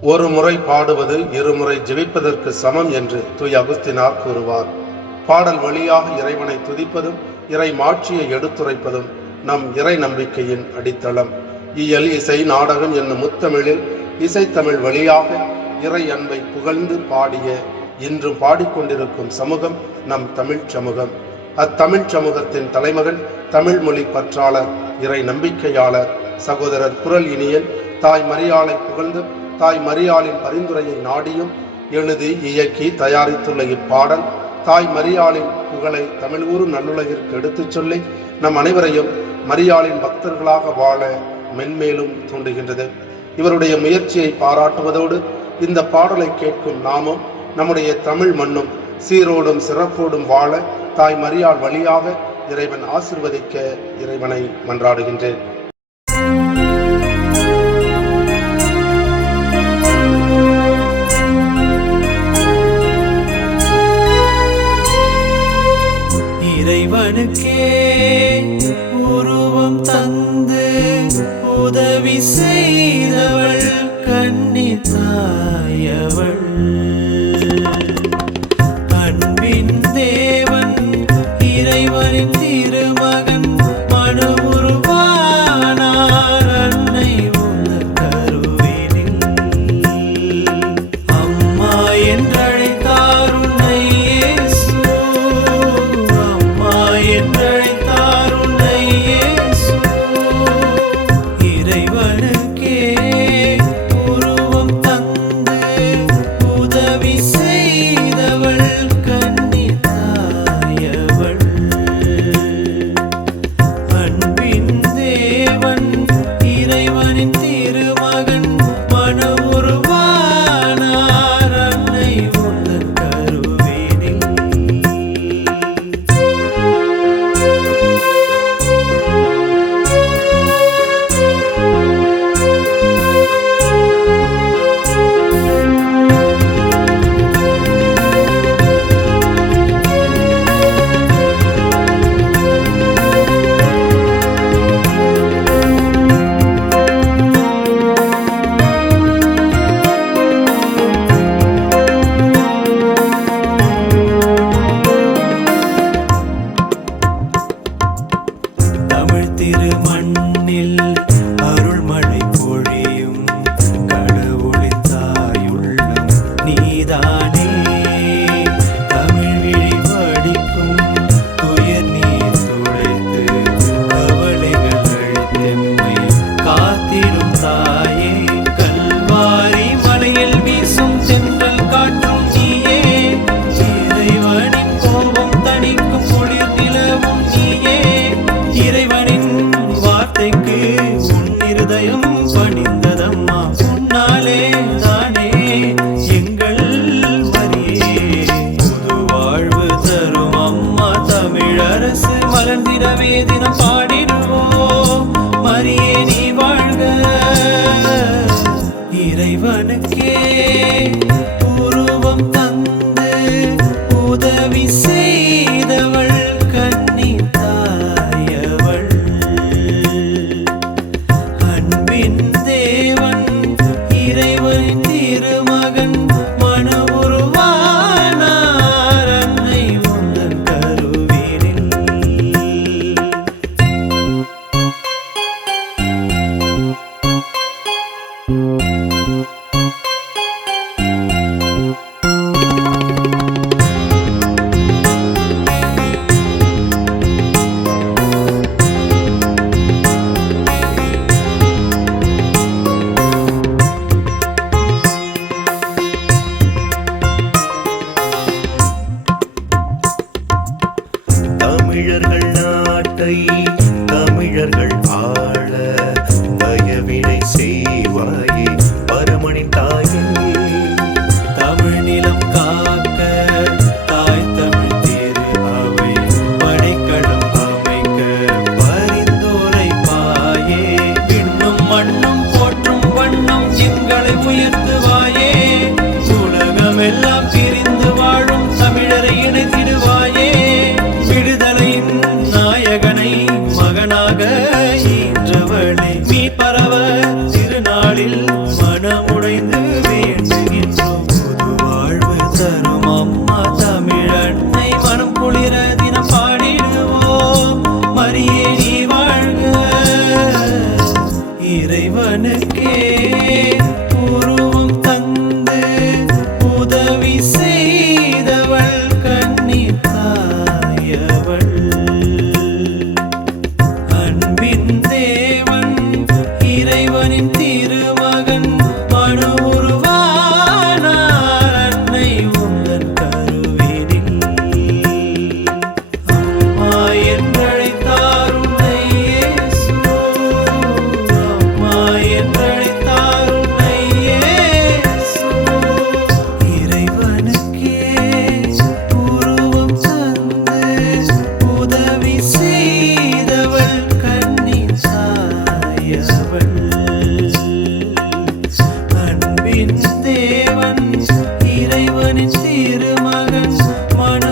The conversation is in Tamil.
ஒரு முறை பாடுவது இருமுறை ஜெபிப்பதற்கு சமம் என்று தூய் அகுஸ்தினார் கூறுவார். பாடல் வழியாக இறைவனை துதிப்பதும் இறை மாட்சியை எடுத்துரைப்பதும் நம் இறை நம்பிக்கையின் அடித்தளம். இயல், இசை, நாடகம் என்னும் முத்தமிழில் இசைத்தமிழ் வழியாக இறை அன்பை புகழ்ந்து பாடிய இன்றும் பாடிக்கொண்டிருக்கும் சமூகம் நம் தமிழ் சமூகம். அத்தமிழ் சமூகத்தின் தலைமகன் தமிழ் மொழி பற்றாளர், இறை நம்பிக்கையாளர் சகோதரர் குரல் இனியன் தாய் மரியாளை புகழ்ந்து தாய் மரியாளின் பரிந்துரையை நாடியும் எழுதி இயக்கி தயாரித்துள்ள இப்பாடல் தாய் மரியாளின் புகழை தமிழ் ஊரும் நல்லுலகிற்கு எடுத்துச் சொல்லி நம் அனைவரையும் மரியாளின் பக்தர்களாக வாழ மென்மேலும் தூண்டுகின்றது. இவருடைய முயற்சியை பாராட்டுவதோடு இந்த பாடலை கேட்கும் நாமும் நம்முடைய தமிழ் மண்ணும் சீரோடும் சிறப்போடும் வாழ தாய் மரியாள் வழியாக இறைவன் ஆசிர்வதிக்க இறைவனை மன்றாடுகின்றேன். இறைவனுக்கே உருவம் தந்து உதவி செய்தவள் கன்னி தாயவள். அன்பின் தேவன் இறைவனின் திருமகன் மனு உருவானார் அன்னை உந்தன் கருவினில். அம்மா என்றழைத்தார் உன்னை இயேசு, அம்மா என்றழைத்தார் உன்னை இயேசு. இறைவனுக்கே உருவம் தந்து உதவி செய்தவள் கன்னி தாயவள். அன்பின் தேவன் இறைவனின் திருமகன் மனு உருவானார் அன்னை உந்தன் கருவினில். தமிழ் திருமண்ணில் அருள்மழை பொழியும் கடவுளின் தாயுள்ளம் நீதானே. தமிழ் விழி வடிக்கும் துயர் நீர் துடைத்து கவலைகள் அழித்தெம்மை காத்திடும் தாயே. கல்வாரி மலையில் வீசும் தென்றல் காற்றும் நீயே, இறைவனின் கோபம் தணிக்கும் குளிர் நிலவும் நீயே. இறைவனின் வார்த்தைக்கு உன் இருதயம் பணிந்ததம்மா, உன்னாலே தானே எங்கள் மரியே புது வாழ்வு தரும் அம்மா. தமிழரசு மலர்ந்திடவே தினம் பாடிடுவோம், மரியே நீ வாழ்க. இறைவனுக்கே உருவம் தந்து உதவி செய்தவள் கன்னி தாயவள். அன்பின் தேவன் இறைவனின் திருமகன் மனு உருவானார் அன்னை உந்தன் கருவினில். வேண்டுகின்றோம். புது வாழ்வு தரும் அம்மா தமிழன்னை மனம் குளிர தினம் பாடிடுவோம். மரியே நீ வாழ்க. இறைவனுக்கே உருவம் தந்து உதவி செய்தவள் கன்னி தாயவள். அன்பின் தேவன் இறைவனின் திருமகன் மனு உருவானார் அன்னை உந்தன் கருவினில். அம்மா என்றழைத்தார் உன்னை இயேசு. அம்மா என்றழைத்தார் உன்னை இயேசு. இறைவனுக்கே உருவம் தந்து உதவி செய்தவள் கன்னி தாயவள். அன்பின் தேவன் இறைவனின் திருமகன் மனு